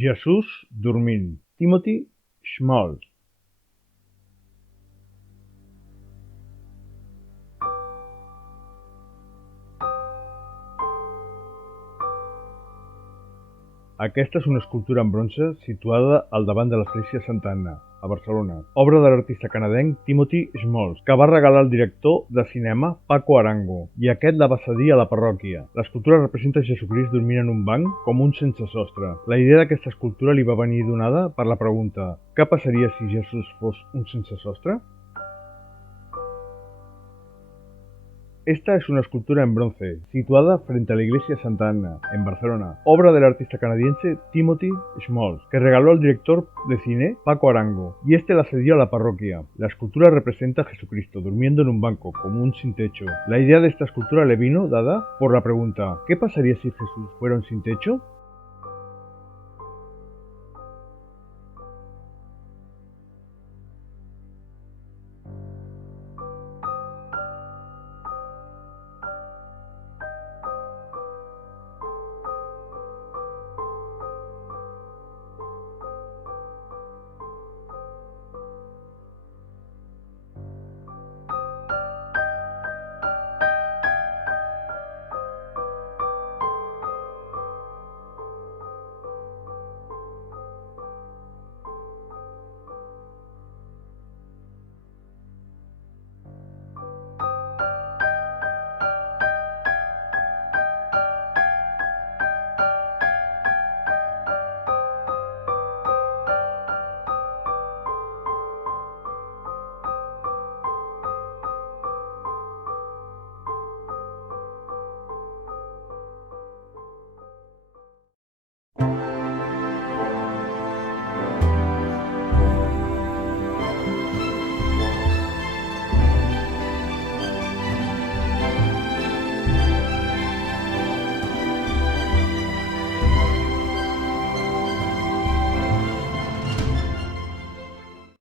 Jesús dormint. Timothy Schmalz. Aquesta és una escultura en bronze situada al davant de l'església Santa Anna, a Barcelona, obra de l'artista canadenc Timothy Schmalz, que va regalar al director de cinema Paco Arango, i aquest la va cedir a la parròquia. L'escultura representa Jesucrist dormint en un banc com un sense sostre. La idea d'aquesta escultura li va venir donada per la pregunta: què passaria si Jesús fos un sense sostre? Esta es una escultura en bronce, situada frente a la iglesia Santa Anna, en Barcelona, obra del artista canadiense Timothy Schmalz, que regaló al director de cine Paco Arango, y este la cedió a la parroquia. La escultura representa a Jesucristo durmiendo en un banco, como un sin techo. La idea de esta escultura le vino dada por la pregunta: ¿qué pasaría si Jesús fuera un sin techo?